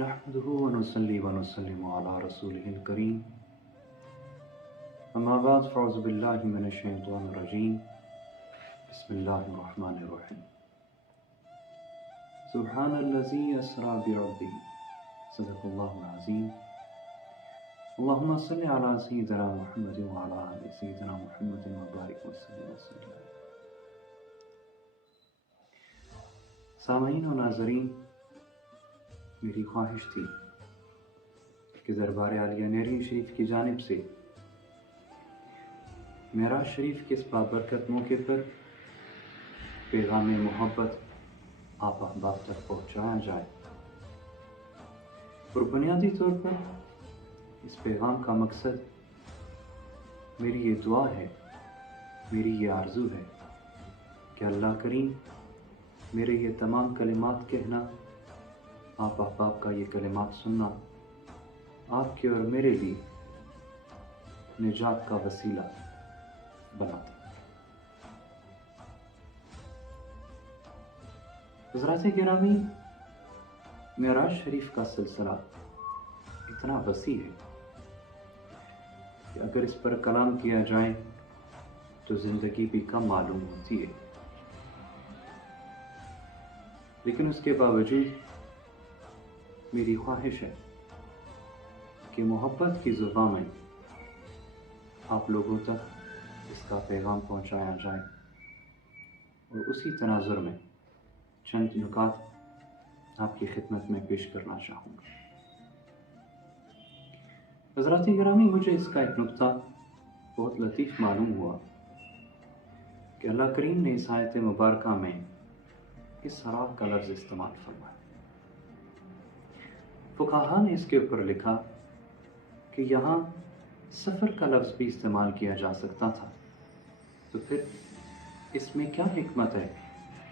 نحمده ونصلي ونسلم على رسوله الكريم أما بعد فأعوذ بالله من الشيطان الرجيم بسم الله الرحمن الرحيم سبحان الذي أسرى بعبده صدق الله العظيم اللهم صل على سيدنا محمد وعلى آل سيدنا محمد وبارك وسلم سامعین و ناظرین، میری خواہش تھی کہ دربار عالیہ نیرین شریف کی جانب سے معراج شریف کے اس بابرکت موقع پر پیغام محبت آپ احباب تک پہنچایا جائے، اور بنیادی طور پر اس پیغام کا مقصد میری یہ دعا ہے، میری یہ آرزو ہے کہ اللہ کریم میرے یہ تمام کلمات کہنا، آپ احباب کا یہ کلمات سننا آپ کے اور میرے لیے نجات کا وسیلہ بناتا ہے۔ حضرات گرامی، معراج شریف کا سلسلہ اتنا وسیع ہے کہ اگر اس پر کلام کیا جائے تو زندگی بھی کم معلوم ہوتی ہے، لیکن اس کے باوجود میری خواہش ہے کہ محبت کی زبان میں آپ لوگوں تک اس کا پیغام پہنچایا جائے، اور اسی تناظر میں چند نکات آپ کی خدمت میں پیش کرنا چاہوں گا۔ حضرات گرامی، مجھے اس کا ایک نکتہ بہت لطیف معلوم ہوا کہ اللہ کریم نے اس آیت مبارکہ میں اسراء کا لفظ استعمال فرمایا۔ فقہاء نے اس کے اوپر لکھا کہ یہاں سفر کا لفظ بھی استعمال کیا جا سکتا تھا، تو پھر اس میں کیا حکمت ہے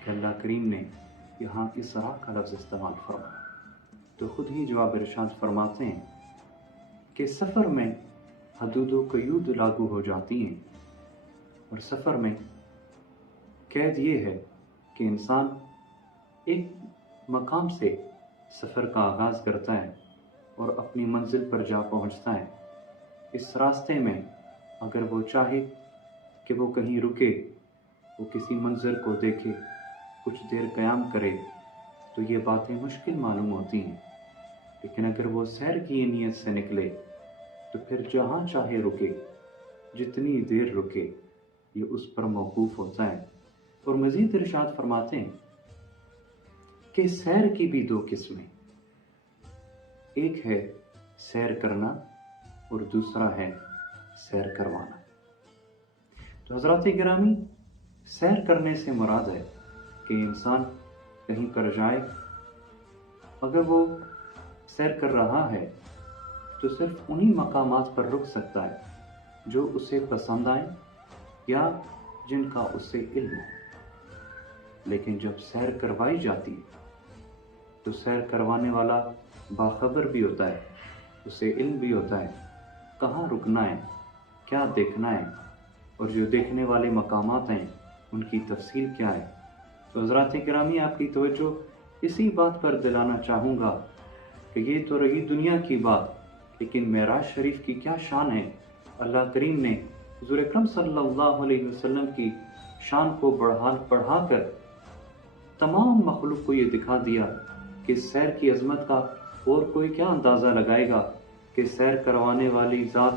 کہ اللہ کریم نے یہاں اسراء کا لفظ استعمال فرمایا؟ تو خود ہی جواب ارشاد فرماتے ہیں کہ سفر میں حدود و قیود لاگو ہو جاتی ہیں، اور سفر میں قید یہ ہے کہ انسان ایک مقام سے سفر کا آغاز کرتا ہے اور اپنی منزل پر جا پہنچتا ہے۔ اس راستے میں اگر وہ چاہے کہ وہ کہیں رکے، وہ کسی منظر کو دیکھے، کچھ دیر قیام کرے، تو یہ باتیں مشکل معلوم ہوتی ہیں، لیکن اگر وہ سیر کی نیت سے نکلے تو پھر جہاں چاہے رکے، جتنی دیر رکے، یہ اس پر موقوف ہوتا ہے۔ اور مزید ارشاد فرماتے ہیں کہ سیر کی بھی دو قسمیں، ایک ہے سیر کرنا اور دوسرا ہے سیر کروانا۔ تو حضرات گرامی، سیر کرنے سے مراد ہے کہ انسان کہیں پر جائے، اگر وہ سیر کر رہا ہے تو صرف انہی مقامات پر رک سکتا ہے جو اسے پسند آئیں یا جن کا اسے علم ہو، لیکن جب سیر کروائی جاتی ہے تو سیر کروانے والا باخبر بھی ہوتا ہے، اسے علم بھی ہوتا ہے کہاں رکنا ہے، کیا دیکھنا ہے، اور جو دیکھنے والے مقامات ہیں ان کی تفصیل کیا ہے۔ تو حضرات گرامی، آپ کی توجہ اسی بات پر دلانا چاہوں گا کہ یہ تو رہی دنیا کی بات، لیکن معراج شریف کی کیا شان ہے۔ اللہ کریم نے حضور اکرم صلی اللہ علیہ وسلم کی شان کو بڑھا کر تمام مخلوق کو یہ دکھا دیا کہ سیر کی عظمت کا اور کوئی کیا اندازہ لگائے گا کہ سیر کروانے والی ذات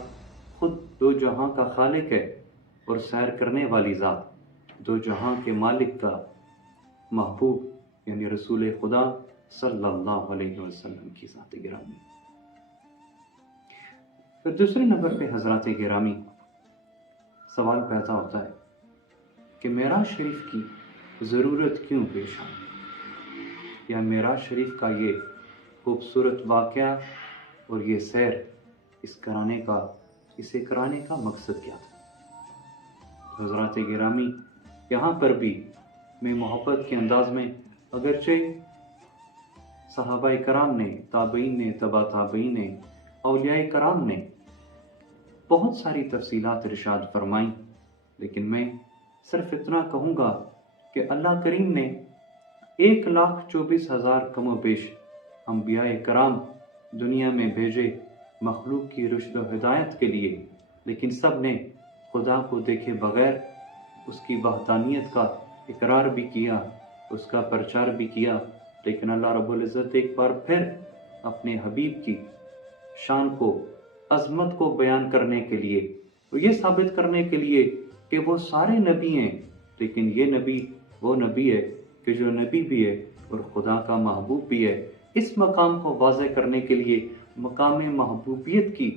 خود دو جہاں کا خالق ہے، اور سیر کرنے والی ذات دو جہاں کے مالک کا محبوب یعنی رسول خدا صلی اللہ علیہ وسلم کی ذات گرامی۔ پھر دوسرے نمبر پہ حضرات گرامی سوال پیدا ہوتا ہے کہ معراج شریف کی ضرورت کیوں پیش آئی، یا معراج شریف کا یہ خوبصورت واقعہ اور یہ سیر اسے کرانے کا مقصد کیا تھا۔ حضرات گرامی، یہاں پر بھی میں محبت کے انداز میں اگرچہ صحابہ کرام نے، تابعین نے، تبع تابعین نے، اولیاء کرام نے بہت ساری تفصیلات ارشاد فرمائیں، لیکن میں صرف اتنا کہوں گا کہ اللہ کریم نے 1,24,000 کم و بیش انبیاء کرام دنیا میں بھیجے مخلوق کی رشد و ہدایت کے لیے، لیکن سب نے خدا کو دیکھے بغیر اس کی وحدانیت کا اقرار بھی کیا، اس کا پرچار بھی کیا، لیکن اللہ رب العزت ایک بار پھر اپنے حبیب کی شان کو، عظمت کو بیان کرنے کے لیے، یہ ثابت کرنے کے لیے کہ وہ سارے نبی ہیں، لیکن یہ نبی وہ نبی ہے کہ جو نبی بھی ہے اور خدا کا محبوب بھی ہے، اس مقام کو واضح کرنے کے لیے، مقام محبوبیت کی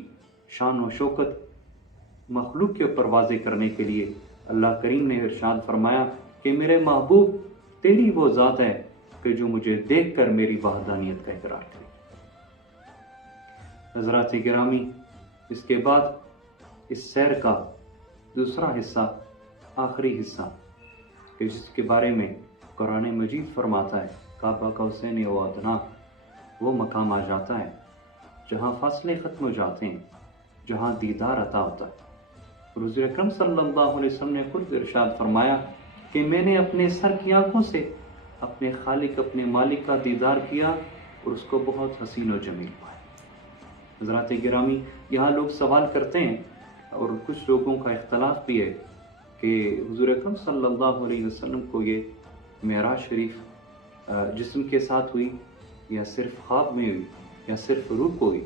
شان و شوکت مخلوق کے اوپر واضح کرنے کے لیے اللہ کریم نے ارشاد فرمایا کہ میرے محبوب تیری وہ ذات ہے کہ جو مجھے دیکھ کر میری وحدانیت کا اقرار کرے۔ حضرات گرامی، اس کے بعد اس سیر کا دوسرا حصہ، آخری حصہ، کہ جس کے بارے میں قرآن مجید فرماتا ہے کعبہ قوسین و ادنیٰ، وہ مقام آ جاتا ہے جہاں فاصلے ختم ہو جاتے ہیں، جہاں دیدار عطا ہوتا ہے۔ اور حضور اکرم صلی اللہ علیہ وسلم نے خود ارشاد فرمایا کہ میں نے اپنے سر کی آنکھوں سے اپنے خالق، اپنے مالک کا دیدار کیا اور اس کو بہت حسین و جمیل پایا۔ حضرات گرامی، یہاں لوگ سوال کرتے ہیں اور کچھ لوگوں کا اختلاف بھی ہے کہ حضور اکرم صلی اللہ علیہ وسلم کو یہ معراج شریف جسم کے ساتھ ہوئی یا صرف خواب میں ہوئی یا صرف روح کو ہوئی؟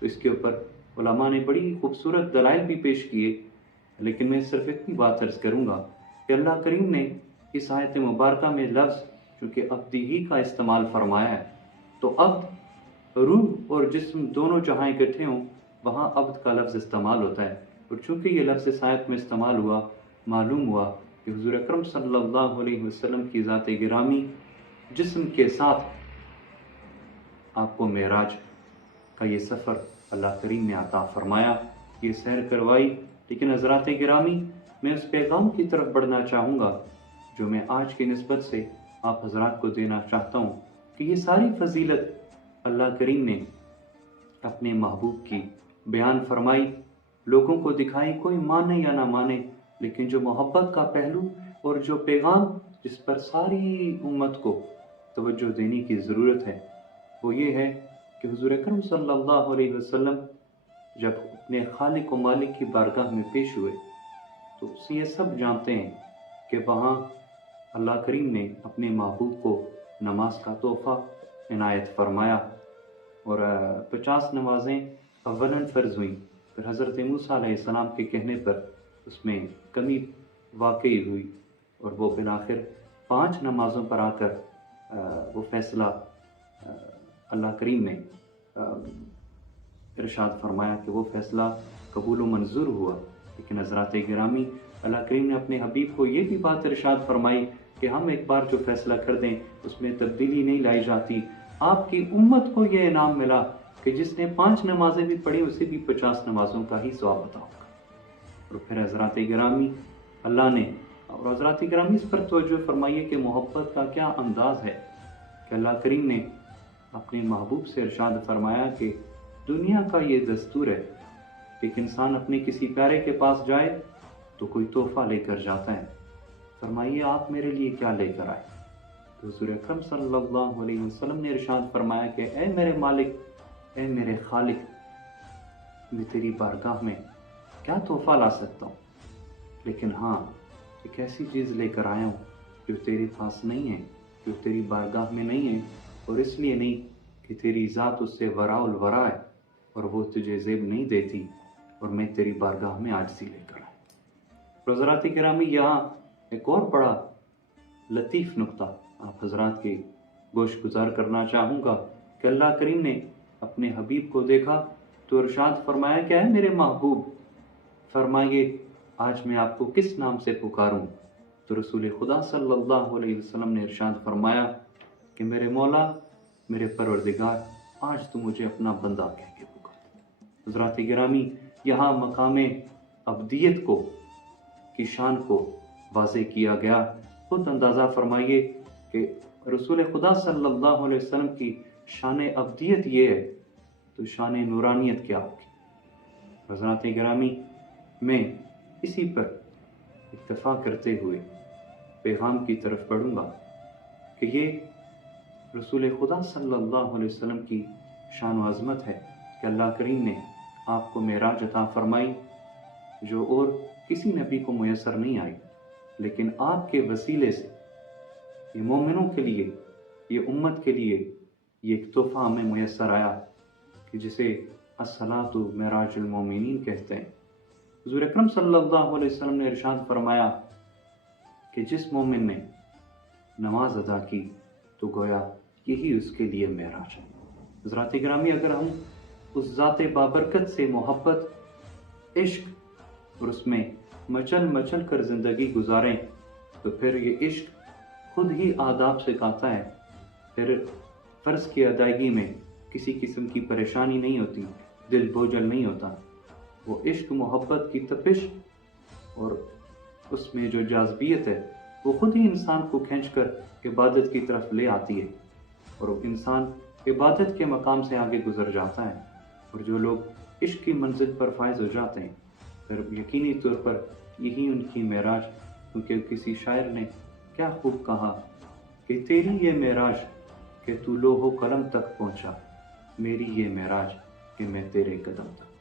تو اس کے اوپر علماء نے بڑی خوبصورت دلائل بھی پیش کیے، لیکن میں صرف اتنی بات عرض کروں گا کہ اللہ کریم نے اس آیت مبارکہ میں لفظ چونکہ عبدی ہی کا استعمال فرمایا ہے، تو عبد، روح اور جسم دونوں جہاں اکٹھے ہوں وہاں عبد کا لفظ استعمال ہوتا ہے، اور چونکہ یہ لفظ اس آیت میں استعمال ہوا، معلوم ہوا کہ حضور اکرم صلی اللہ علیہ وسلم کی ذات گرامی جسم کے ساتھ آپ کو معراج کا یہ سفر اللہ کریم نے عطا فرمایا، یہ سیر کروائی۔ لیکن حضرات گرامی، میں اس پیغام کی طرف بڑھنا چاہوں گا جو میں آج کی نسبت سے آپ حضرات کو دینا چاہتا ہوں کہ یہ ساری فضیلت اللہ کریم نے اپنے محبوب کی بیان فرمائی، لوگوں کو دکھائی، کوئی مانے یا نہ مانے، لیکن جو محبت کا پہلو اور جو پیغام جس پر ساری امت کو توجہ دینے کی ضرورت ہے وہ یہ ہے کہ حضور اکرم صلی اللہ علیہ وسلم جب اپنے خالق و مالک کی بارگاہ میں پیش ہوئے تو یہ سب جانتے ہیں کہ وہاں اللہ کریم نے اپنے محبوب کو نماز کا تحفہ عنایت فرمایا، اور 50 نمازیں اولاً فرض ہوئیں، پھر حضرت موسیٰ علیہ السلام کے کہنے پر اس میں کمی واقعی ہوئی، اور وہ بالآخر 5 نمازوں پر آ کر وہ فیصلہ اللہ کریم نے ارشاد فرمایا کہ وہ فیصلہ قبول و منظور ہوا۔ لیکن حضرات گرامی، اللہ کریم نے اپنے حبیب کو یہ بھی بات ارشاد فرمائی کہ ہم ایک بار جو فیصلہ کر دیں اس میں تبدیلی نہیں لائی جاتی۔ آپ کی امت کو یہ انعام ملا کہ جس نے 5 نمازیں بھی پڑھی اسے بھی 50 نمازوں کا ہی ثواب عطا ہوگا۔ اور پھر حضرات گرامی، اللہ نے، اور حضرات گرامی اس پر توجہ فرمائیے کہ محبت کا کیا انداز ہے کہ اللہ کریم نے اپنے محبوب سے ارشاد فرمایا کہ دنیا کا یہ دستور ہے کہ انسان اپنے کسی پیارے کے پاس جائے تو کوئی تحفہ لے کر جاتا ہے، فرمائیے آپ میرے لیے کیا لے کر آئے؟ تو حضور اکرم صلی اللہ علیہ وسلم نے ارشاد فرمایا کہ اے میرے مالک، اے میرے خالق، میں تیری بارگاہ میں کیا تحفہ لا سکتا ہوں، لیکن ہاں ایک ایسی چیز لے کر آیا ہوں جو تیرے پاس نہیں ہے، جو تیری بارگاہ میں نہیں ہے، اور اس لیے نہیں کہ تیری ذات اس سے وراء الورا ہے اور وہ تجھے زیب نہیں دیتی، اور میں تیری بارگاہ میں عاجزی لے کر آیا۔ حضرات گرامی، یہاں ایک اور بڑا لطیف نقطہ آپ حضرات کے گوش گزار کرنا چاہوں گا کہ اللہ کریم نے اپنے حبیب کو دیکھا تو ارشاد فرمایا کہ اے میرے محبوب، فرمائیے آج میں آپ کو کس نام سے پکاروں؟ تو رسول خدا صلی اللہ علیہ وسلم نے ارشاد فرمایا کہ میرے مولا، میرے پروردگار، آج تو مجھے اپنا بندہ کہہ کے پکار۔ حضرات گرامی، یہاں مقام عبدیت کو کی شان کو واضح کیا گیا۔ خود اندازہ فرمائیے کہ رسول خدا صلی اللہ علیہ وسلم کی شان عبدیت یہ ہے تو شان نورانیت کیا ہوگی؟ حضرات گرامی، میں اسی پر اکتفا کرتے ہوئے پیغام کی طرف بڑھوں گا کہ یہ رسول خدا صلی اللہ علیہ وسلم کی شان و عظمت ہے کہ اللہ کریم نے آپ کو معراج عطا فرمائی جو اور کسی نبی کو میسر نہیں آئی، لیکن آپ کے وسیلے سے یہ مومنوں کے لیے، یہ امت کے لیے یہ ایک تحفہ ہمیں میسر آیا کہ جسے الصلاۃ معراج المومنین کہتے ہیں۔ حضور اکرم صلی اللہ علیہ وسلم نے ارشاد فرمایا کہ جس مومن نے نماز ادا کی تو گویا یہی اس کے لیے معراج ہے۔ حضرات گرامی، اگر ہم اس ذات بابرکت سے محبت، عشق اور اس میں مچل مچل کر زندگی گزاریں تو پھر یہ عشق خود ہی آداب سکھاتا ہے، پھر فرض کی ادائیگی میں کسی قسم کی پریشانی نہیں ہوتی، دل بوجھل نہیں ہوتا۔ وہ عشق محبت کی تپش اور اس میں جو جاذبیت ہے وہ خود ہی انسان کو کھینچ کر عبادت کی طرف لے آتی ہے اور انسان عبادت کے مقام سے آگے گزر جاتا ہے۔ اور جو لوگ عشق کی منزل پر فائز ہو جاتے ہیں پھر یقینی طور پر یہی ان کی معراج، کیونکہ کسی شاعر نے کیا خوب کہا کہ تیری یہ معراج کہ تو لوح و قلم تک پہنچا، میری یہ معراج کہ میں تیرے قدم تک